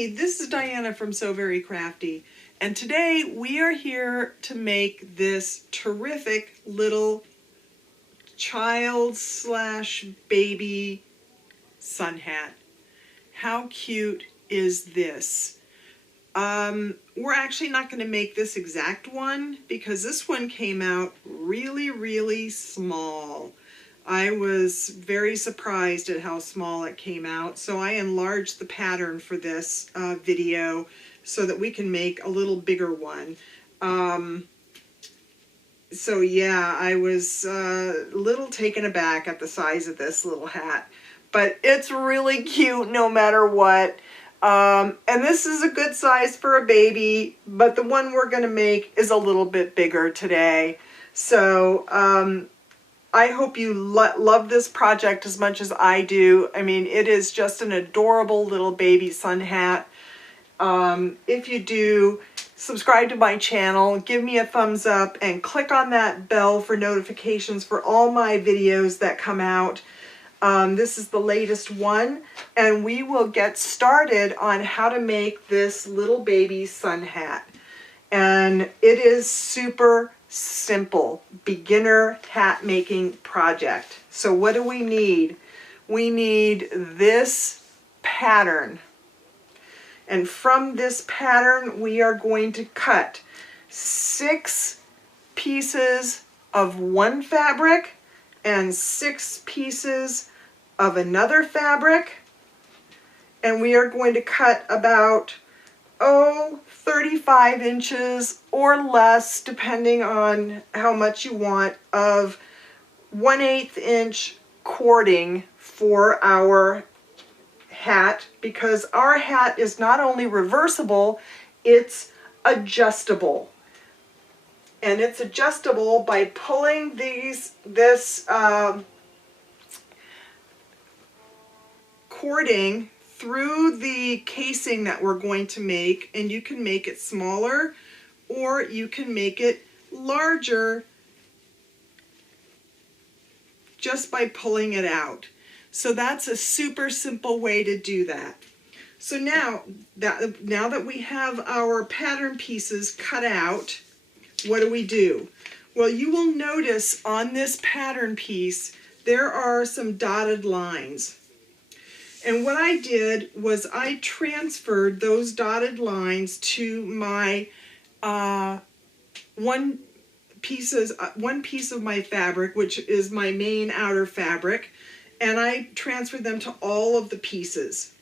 Hi, this is Diana from So Very Crafty, and today we are here to make this terrific little child slash baby sun hat. How cute is this? We're actually not going to make this exact one because this one came out really small. I was very surprised at how small it came out, so I enlarged the pattern for this video so that we can make a little bigger one. So yeah, I was a little taken aback at the size of this little hat, but it's really cute no matter what. And this is a good size for a baby, but the one we're going to make is a little bit bigger today. So I hope you love this project as much as I do. I mean, it is just an adorable little baby sun hat. If you do, subscribe to my channel, give me a thumbs up, and click on that bell for notifications for all my videos that come out. This is the latest one, and we will get started on how to make this little baby sun hat. And it is super simple beginner hat making project. So what do we need? We need this pattern. And from this pattern, we are going to cut 6 pieces of one fabric and 6 pieces of another fabric. And we are going to cut about 35 inches or less, depending on how much you want, of 1/8 inch cording for our hat, because our hat is not only reversible, it's adjustable. And it's adjustable by pulling this cording through the casing that we're going to make, and you can make it smaller or you can make it larger just by pulling it out. So that's a super simple way to do that. So now that we have our pattern pieces cut out, what do? Well, you will notice on this pattern piece there are some dotted lines. And what I did was I transferred those dotted lines to my one piece of my fabric, which is my main outer fabric, and I transferred them to all of the pieces.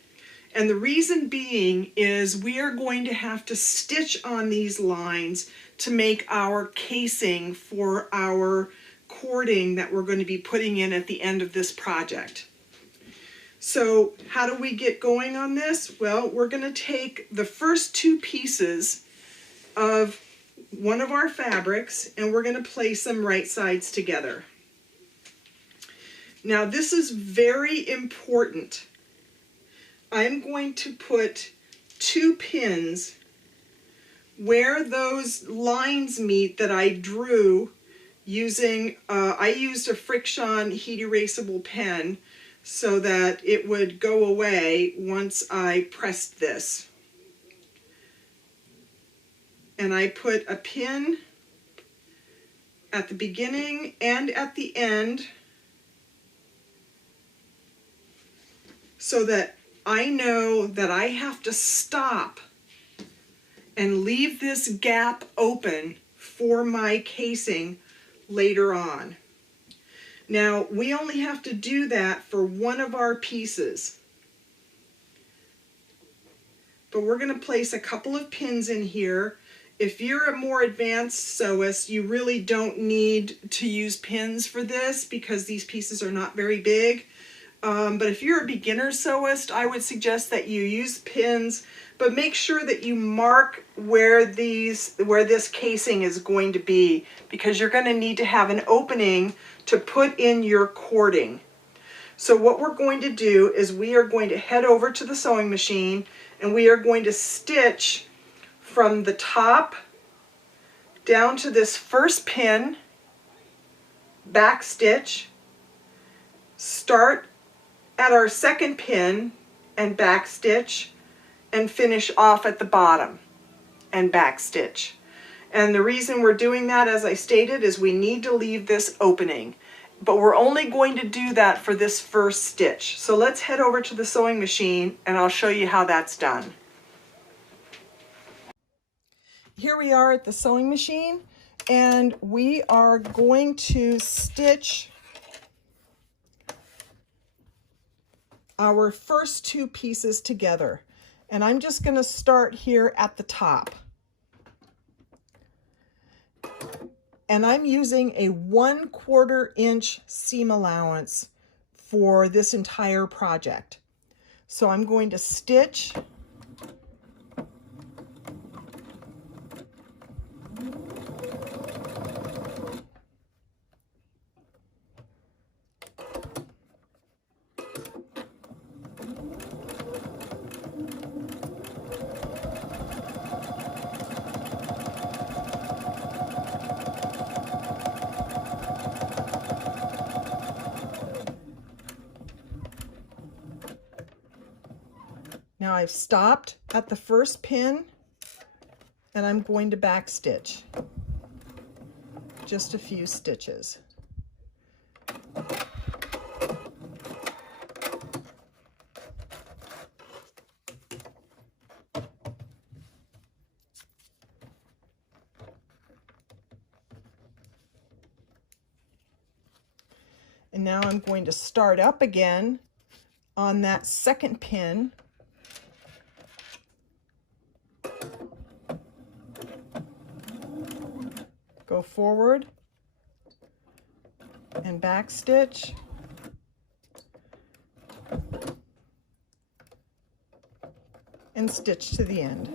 And the reason being is we are going to have to stitch on these lines to make our casing for our cording that we're going to be putting in at the end of this project. So how do we get going on this? Well, we're going to take the first 2 pieces of one of our fabrics and we're going to place them right sides together. Now this is very important. I'm going to put 2 pins where those lines meet that I drew using, I used a Friction heat erasable pen so that it would go away once I pressed this. And I put a pin at the beginning and at the end so that I know that I have to stop and leave this gap open for my casing later on. Now, we only have to do that for one of our pieces. But we're going to place a couple of pins in here. If you're a more advanced sewist, you really don't need to use pins for this because these pieces are not very big. But if you're a beginner sewist, I would suggest that you use pins, but make sure that you mark where this casing is going to be, because you're going to need to have an opening to put in your cording. So what we're going to do is we are going to head over to the sewing machine and we are going to stitch from the top down to this first pin, back stitch, start at our second pin and back stitch, and finish off at the bottom and back stitch. And the reason we're doing that, as I stated, is we need to leave this opening. But we're only going to do that for this first stitch. So let's head over to the sewing machine and I'll show you how that's done. Here we are at the sewing machine and we are going to stitch our first two pieces together. And I'm just going to start here at the top. And I'm using a 1/4 inch seam allowance for this entire project. So I'm going to stitch Now I've stopped at the first pin and I'm going to back stitch just a few stitches. And now I'm going to start up again on that second pin. Go forward and back stitch. And stitch to the end.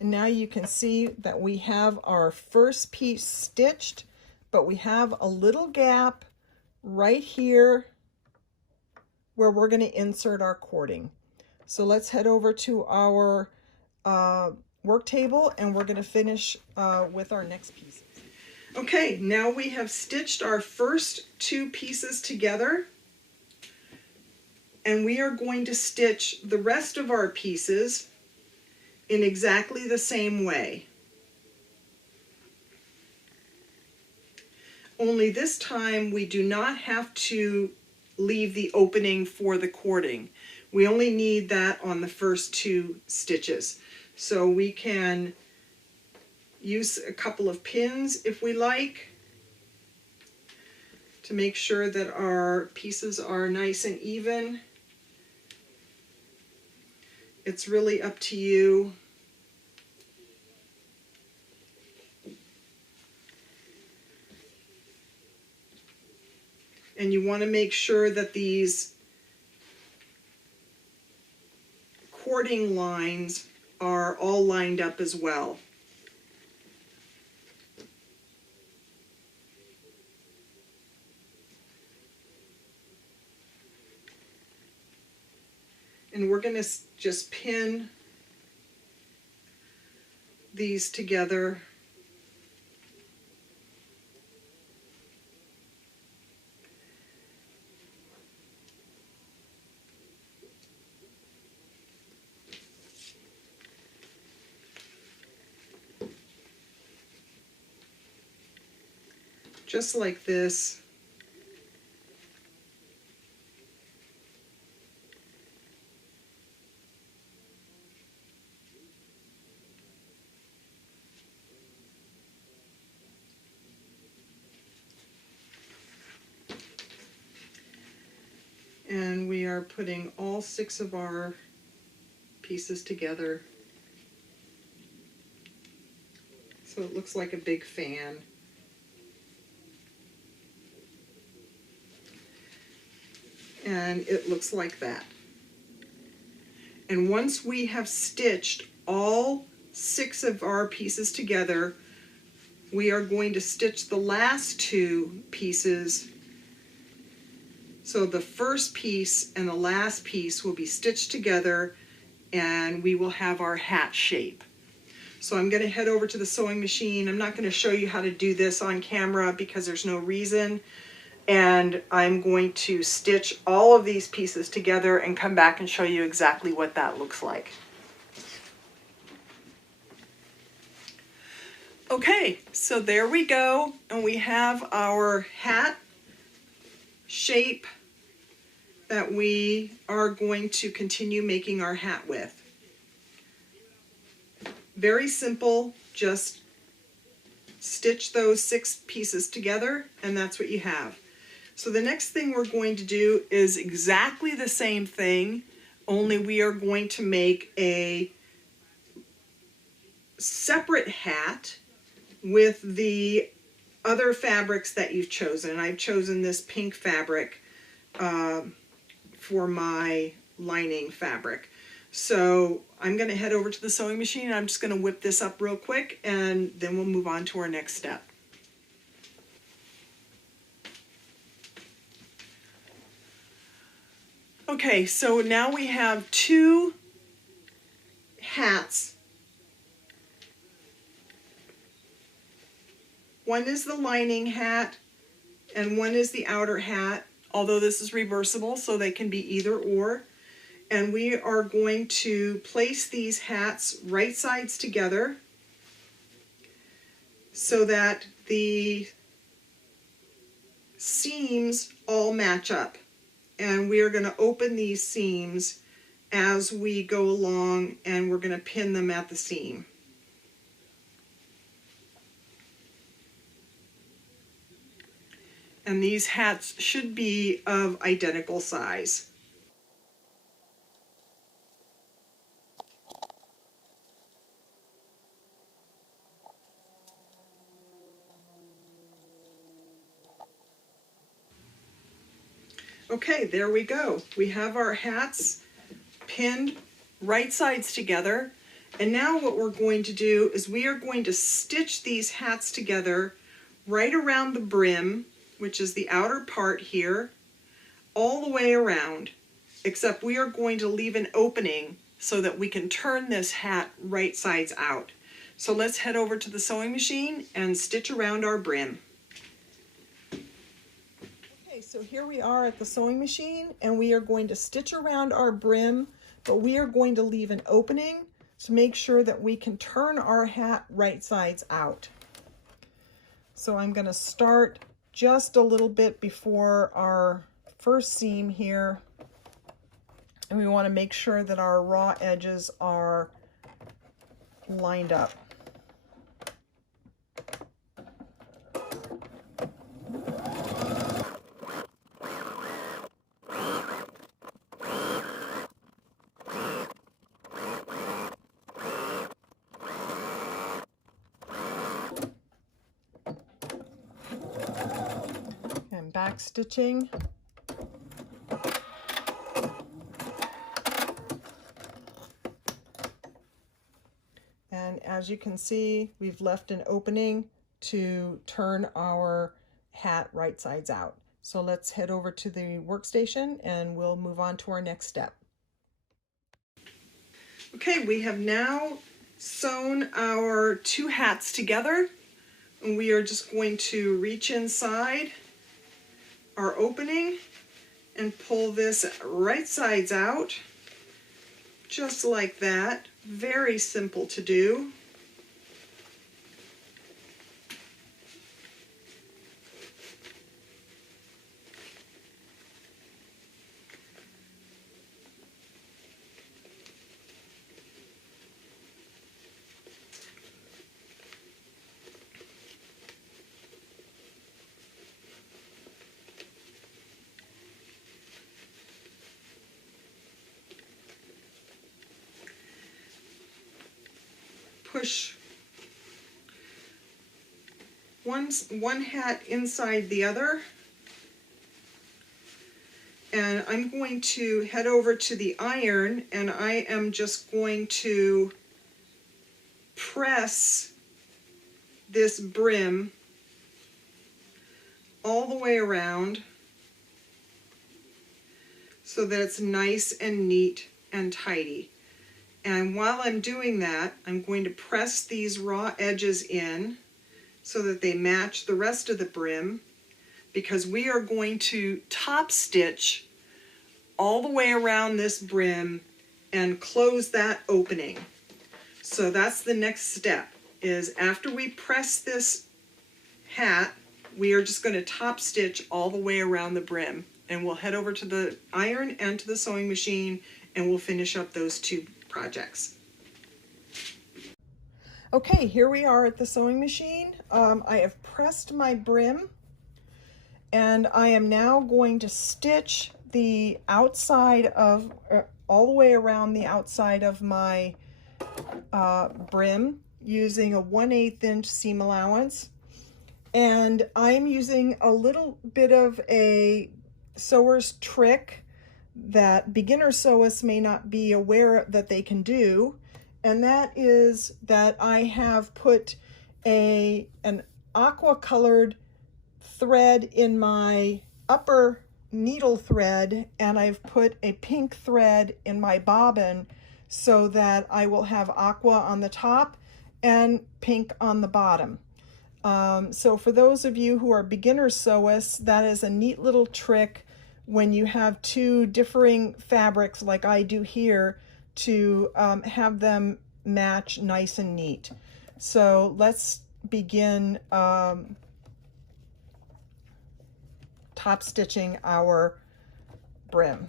And now you can see that we have our first piece stitched, but we have a little gap right here where we're going to insert our cording. So let's head over to our work table and we're going to finish with our next pieces. Okay, now we have stitched our first two pieces together and we are going to stitch the rest of our pieces in exactly the same way. Only this time we do not have to leave the opening for the cording. We only need that on the first two stitches. So we can use a couple of pins if we like to make sure that our pieces are nice and even. It's really up to you. And you want to make sure that these cording lines are all lined up as well. And we're going to just pin these together. Just like this. And we are putting all 6 of our pieces together. So it looks like a big fan. And it looks like that. And once we have stitched all 6 of our pieces together, we are going to stitch the last 2 pieces. So the first piece and the last piece will be stitched together and we will have our hat shape. So I'm going to head over to the sewing machine. I'm not going to show you how to do this on camera because there's no reason. And I'm going to stitch all of these pieces together and come back and show you exactly what that looks like. Okay, so there we go, and we have our hat shape that we are going to continue making our hat with. Very simple, just stitch those 6 pieces together and that's what you have. So the next thing we're going to do is exactly the same thing, only we are going to make a separate hat with the other fabrics that you've chosen. I've chosen this pink fabric for my lining fabric. So I'm going to head over to the sewing machine and I'm just going to whip this up real quick and then we'll move on to our next step. Okay, so now we have 2 hats. One is the lining hat and one is the outer hat, although this is reversible so they can be either or. And we are going to place these hats right sides together so that the seams all match up. And we are going to open these seams as we go along and we're going to pin them at the seam. And these hats should be of identical size. Okay, there we go. We have our hats pinned right sides together. And now what we're going to do is we are going to stitch these hats together right around the brim, which is the outer part here, all the way around, except we are going to leave an opening so that we can turn this hat right sides out. So let's head over to the sewing machine and stitch around our brim. So here we are at the sewing machine and we are going to stitch around our brim, but we are going to leave an opening to make sure that we can turn our hat right sides out. So I'm going to start just a little bit before our first seam here, and we want to make sure that our raw edges are lined up. And back stitching. And as you can see, we've left an opening to turn our hat right sides out. So let's head over to the workstation and we'll move on to our next step. Okay, we have now sewn our 2 hats together, and we are just going to reach inside our opening and pull this right sides out, just like that. Very simple to do. Push one hat inside the other, and I'm going to head over to the iron and I am just going to press this brim all the way around so that it's nice and neat and tidy. And while I'm doing that, I'm going to press these raw edges in so that they match the rest of the brim, because we are going to top stitch all the way around this brim and close that opening. So that's the next step, is after we press this hat, we are just going to top stitch all the way around the brim, and we'll head over to the iron and to the sewing machine and we'll finish up those two projects. Okay, here we are at the sewing machine. I have pressed my brim and I am now going to stitch the outside of, all the way around the outside of my brim using a 1/8 inch seam allowance. And I'm using a little bit of a sewer's trick that beginner sewists may not be aware that they can do, and that is that I have put an aqua colored thread in my upper needle thread, and I've put a pink thread in my bobbin so that I will have aqua on the top and pink on the bottom. So for those of you who are beginner sewists, that is a neat little trick when you have two differing fabrics like I do here to have them match nice and neat. So let's begin top stitching our brim.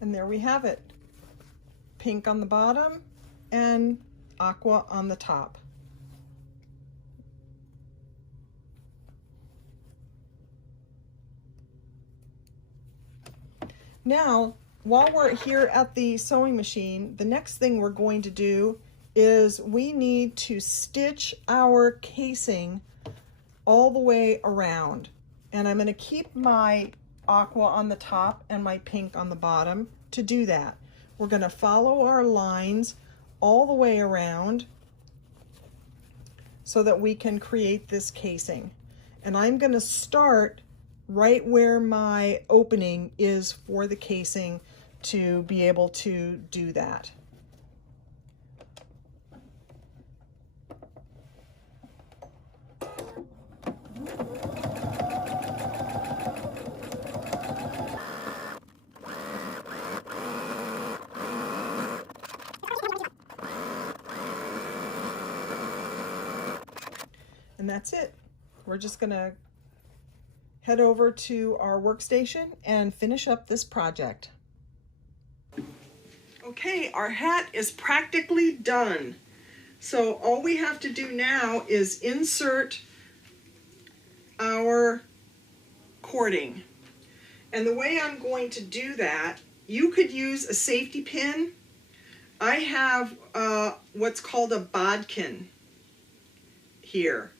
And there we have it. Pink on the bottom and aqua on the top. Now, while we're here at the sewing machine, the next thing we're going to do is we need to stitch our casing all the way around. And I'm going to keep my aqua on the top and my pink on the bottom to do that. We're going to follow our lines all the way around so that we can create this casing. And I'm going to start right where my opening is for the casing to be able to do that. And that's it. We're just going to head over to our workstation and finish up this project. Okay, our hat is practically done. So all we have to do now is insert our cording. And the way I'm going to do that, you could use a safety pin. I have what's called a bodkin here.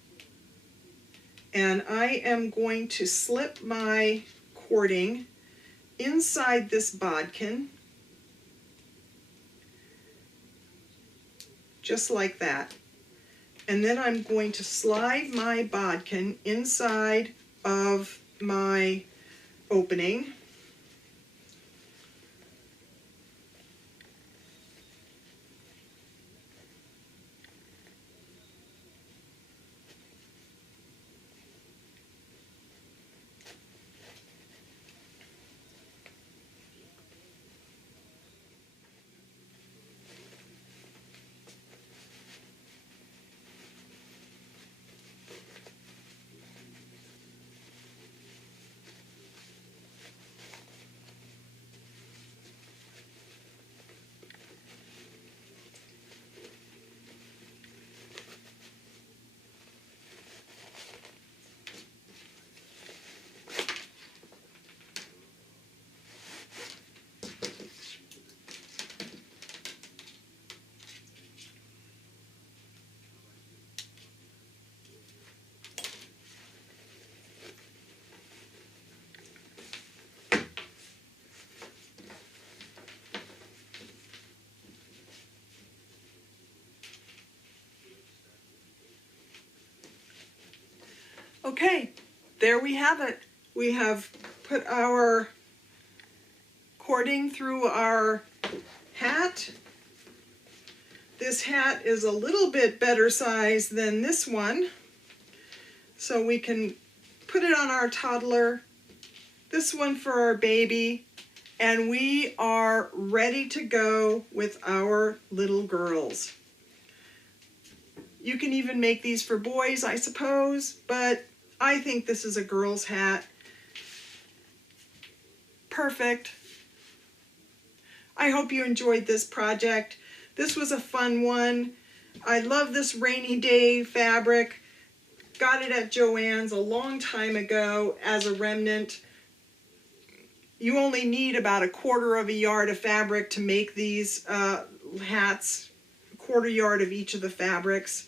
And I am going to slip my cording inside this bodkin, just like that. And then I'm going to slide my bodkin inside of my opening. Okay, there we have it. We have put our cording through our hat. This hat is a little bit better size than this one, so we can put it on our toddler, this one for our baby, and we are ready to go with our little girls. You can even make these for boys, I suppose, but I think this is a girl's hat. Perfect. I hope you enjoyed this project. This was a fun one. I love this rainy day fabric. Got it at Joann's a long time ago as a remnant. You only need about 1/4 yard of fabric to make these hats, 1/4 yard of each of the fabrics,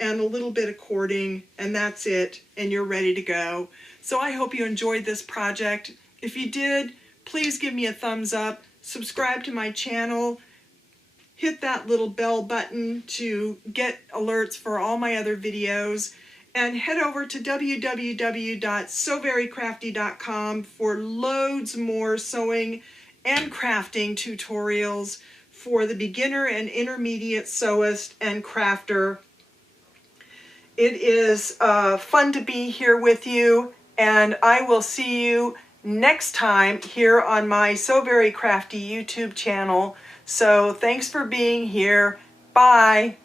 and a little bit of cording, and that's it, and you're ready to go. So I hope you enjoyed this project. If you did, please give me a thumbs up, subscribe to my channel, hit that little bell button to get alerts for all my other videos, and head over to www.sewverycrafty.com for loads more sewing and crafting tutorials for the beginner and intermediate sewist and crafter. It is fun to be here with you, and I will see you next time here on my Sew Very Crafty YouTube channel. So thanks for being here. Bye.